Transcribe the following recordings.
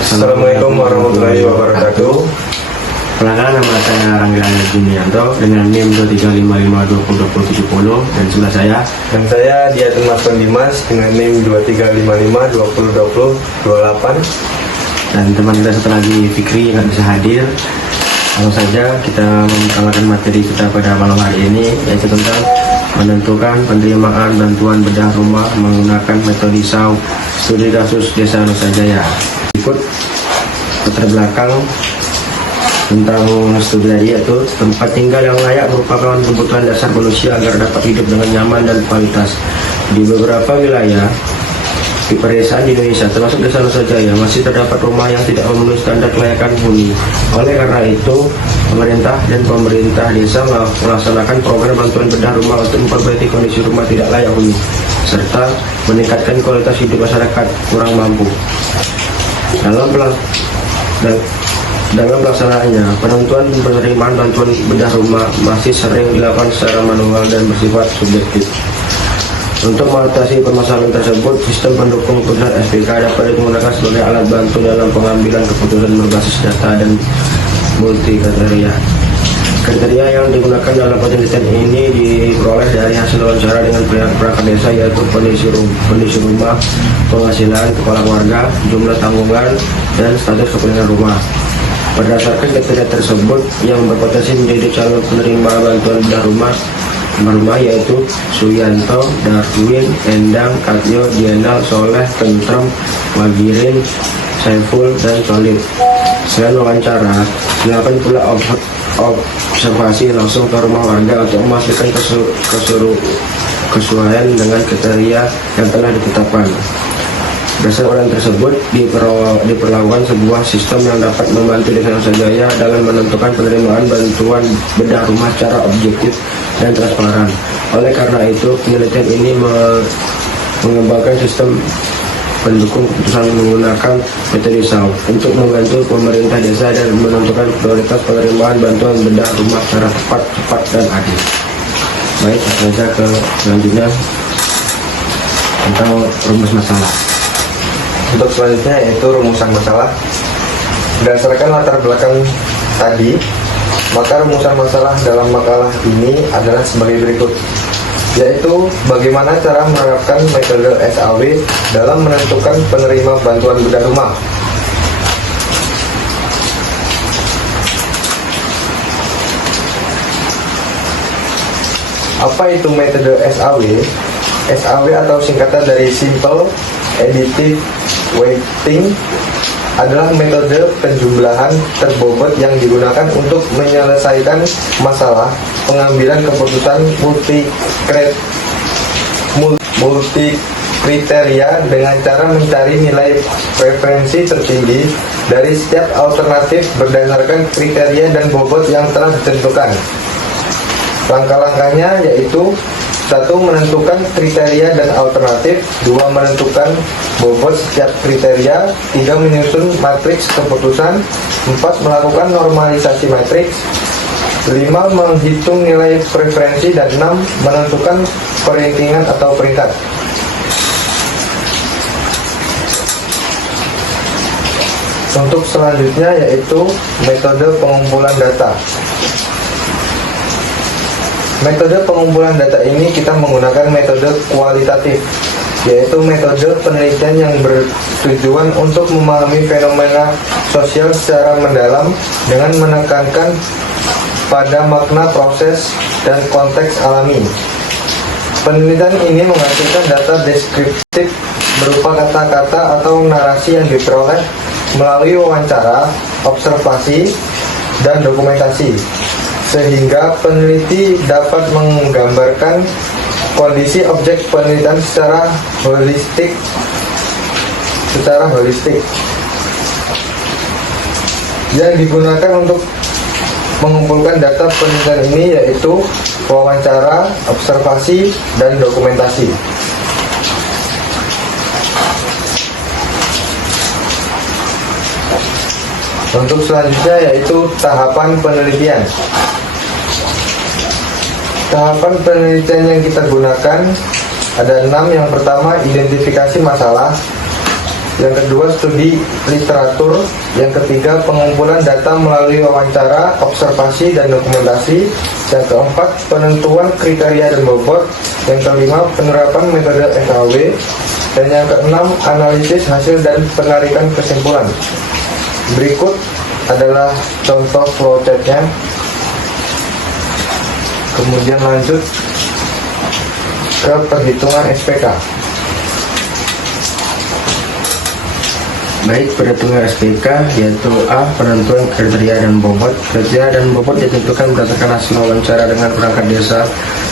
Assalamualaikum warahmatullahi wabarakatuh. Perkenalkan, nama saya Rangga Junianto dengan NIM 2355202070 dan sebelah saya Dan saya Diatun Maston Dimas dengan NIM 2355202028. dan teman kita satu lagi Fikri yang nggak bisa hadir. Langsung saja kita memperkenalkan materi kita pada malam hari ini, yaitu tentang menentukan penerimaan bantuan bedah rumah menggunakan metode SAW, studi kasus Desa Nusa Jaya. Ikut latar belakang tentang studi tadi, yaitu tempat tinggal yang layak merupakan kebutuhan dasar manusia agar dapat hidup dengan nyaman dan kualitas. Di beberapa wilayah di pedesaan di Indonesia, termasuk Desa Nusa Jaya, masih terdapat rumah yang tidak memenuhi standar kelayakan huni. Oleh karena itu, pemerintah desa melaksanakan program bantuan bedah rumah untuk memperbaiki kondisi rumah tidak layak huni, serta meningkatkan kualitas hidup masyarakat kurang mampu. Dalam pelaksanaannya, penentuan penerimaan bantuan bedah rumah masih sering dilakukan secara manual dan bersifat subjektif. Untuk mengatasi permasalahan tersebut, sistem pendukung keputusan SPK dapat digunakan sebagai alat bantu dalam pengambilan keputusan berbasis data dan multi kriteria. Kriteria yang digunakan dalam penelitian ini diperoleh dari hasil wawancara dengan perangkat desa, yaitu kondisi rumah, penghasilan kepala keluarga, jumlah tanggungan, dan status kepemilikan rumah. Berdasarkan kriteria tersebut, yang berpotensi menjadi calon penerima bantuan bedah rumah yaitu Suyanto, Darwin, Endang, Katyo, Diendal, Soleh, Tentrem, Magirin, Saiful, dan Solid. Selain wawancara, dilakukan pula observasi langsung ke rumah warga untuk memastikan kesesuaian dengan kriteria yang telah ditetapkan. Berdasarkan tersebut, diperlakukan sebuah sistem yang dapat membantu Desa Nusa Jaya dalam menentukan penerimaan bantuan bedah rumah secara objektif dan transparan. Oleh karena itu, penelitian ini mengembangkan sistem pendukung keputusan menggunakan metode SAW untuk membantu pemerintah desa dan menentukan prioritas penerimaan bantuan bedah rumah secara tepat, cepat, dan adil. Baik, saja ke selanjutnya tentang rumus masalah. Untuk selanjutnya yaitu rumusan masalah. Berdasarkan latar belakang tadi, maka rumusan masalah dalam makalah ini adalah sebagai berikut, yaitu bagaimana cara menerapkan metode SAW dalam menentukan penerima bantuan bedah rumah. Apa itu metode SAW? SAW atau singkatan dari Simple Additive Weighting adalah metode penjumlahan terbobot yang digunakan untuk menyelesaikan masalah pengambilan keputusan multi kriteria dengan cara mencari nilai preferensi tertinggi dari setiap alternatif berdasarkan kriteria dan bobot yang telah ditentukan. Langkah-langkahnya yaitu: 1. Menentukan kriteria dan alternatif. 2. Menentukan bobot setiap kriteria. 3. Menyusun matriks keputusan. 4. Melakukan normalisasi matriks. 5. Menghitung nilai preferensi. Dan 6. Menentukan perankingan atau peringkat. Untuk selanjutnya yaitu metode pengumpulan data. Metode pengumpulan data ini kita menggunakan metode kualitatif, yaitu metode penelitian yang bertujuan untuk memahami fenomena sosial secara mendalam dengan menekankan pada makna proses dan konteks alami. Penelitian ini menghasilkan data deskriptif berupa kata-kata atau narasi yang diperoleh melalui wawancara, observasi, dan dokumentasi, sehingga peneliti dapat menggambarkan kondisi objek penelitian secara holistik. Yang digunakan untuk mengumpulkan data penelitian ini yaitu wawancara, observasi, dan dokumentasi. Untuk selanjutnya yaitu tahapan penelitian. Tahapan penelitian yang kita gunakan ada 6. Yang pertama, identifikasi masalah. Yang kedua, studi literatur. Yang ketiga, pengumpulan data melalui wawancara, observasi, dan dokumentasi. Yang keempat, penentuan kriteria dan bobot. Yang kelima, penerapan metode SAW. Dan yang keenam, analisis hasil dan penarikan kesimpulan. Berikut adalah contoh flowchart-nya. Kemudian lanjut ke perhitungan SPK. Baik, perhitungan SPK yaitu A. Penentuan kriteria dan bobot. Kriteria dan bobot ditentukan berdasarkan hasil wawancara dengan perangkat desa.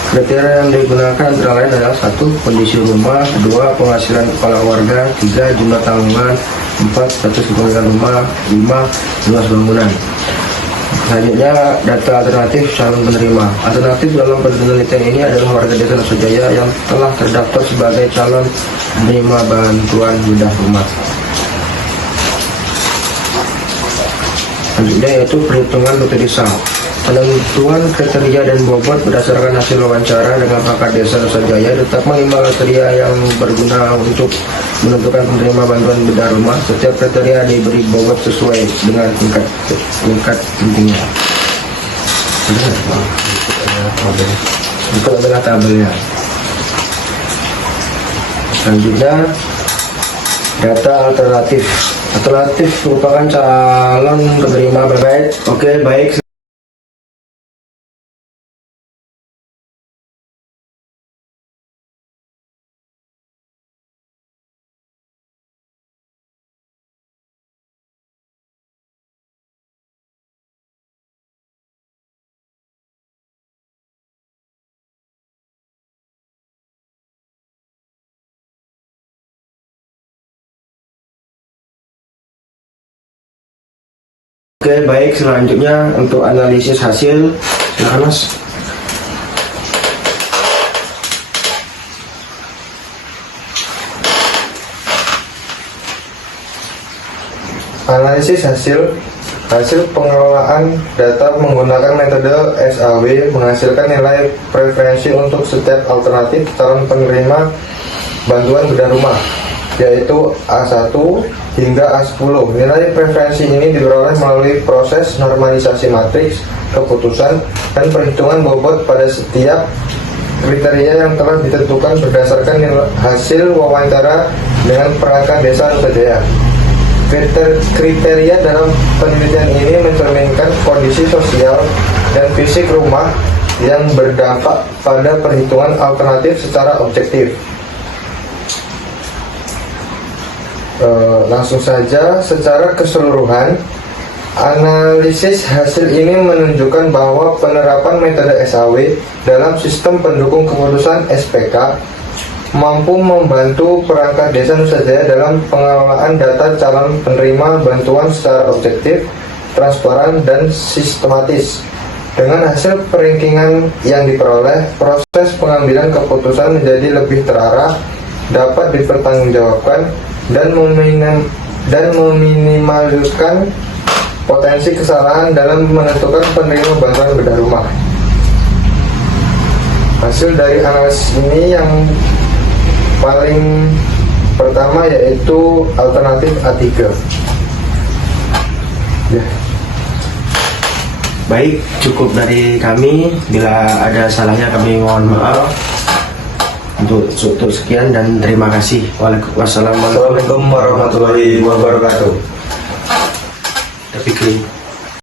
Kriteria yang digunakan antara lain adalah 1. Kondisi rumah, 2. Penghasilan kepala keluarga, 3. Jumlah tanggungan, 4. Status kepemilikan rumah, 5. Luas bangunan. Selanjutnya, data alternatif calon penerima. Alternatif dalam penelitian ini adalah warga desa Nusajaya yang telah terdaftar sebagai calon penerima bantuan bedah rumah. Selanjutnya yaitu perhitungan metode desa. Penentuan kriteria dan bobot berdasarkan hasil wawancara dengan perangkat desa Nusajaya ditetapkan 5 kriteria yang berguna untuk menentukan penerima bantuan bedah rumah. Setiap kriteria diberi bobot sesuai dengan tingkat pentingnya. Itu adalah tabelnya. Selanjutnya, data alternatif. Alternatif merupakan calon penerima berkait. Oke, baik. Oke, baik, selanjutnya untuk analisis hasil, silakan Mas. Analisis hasil pengelolaan data menggunakan metode SAW menghasilkan nilai preferensi untuk setiap alternatif calon penerima bantuan bedah rumah, yaitu A1 hingga A10. Nilai preferensi ini diperoleh melalui proses normalisasi matriks, keputusan, dan perhitungan bobot pada setiap kriteria yang telah ditentukan berdasarkan hasil wawancara dengan perangkat desa Nusajaya. Kriteria dalam penelitian ini mencerminkan kondisi sosial dan fisik rumah yang berdampak pada perhitungan alternatif secara objektif. Langsung saja, secara keseluruhan, analisis hasil ini menunjukkan bahwa penerapan metode SAW dalam sistem pendukung keputusan SPK mampu membantu perangkat desa Nusajaya dalam pengelolaan data calon penerima bantuan secara objektif, transparan, dan sistematis. Dengan hasil perankingan yang diperoleh, proses pengambilan keputusan menjadi lebih terarah, dapat dipertanggungjawabkan, dan meminimalisir potensi kesalahan dalam menentukan penerima bantuan bedah rumah. Hasil dari analisis ini yang paling pertama yaitu alternatif A3. Ya. Baik, cukup dari kami. Bila ada salahnya kami mohon maaf. Untuk sekian dan terima kasih. Wassalamualaikum Assalamualaikum warahmatullahi wabarakatuh. Tapi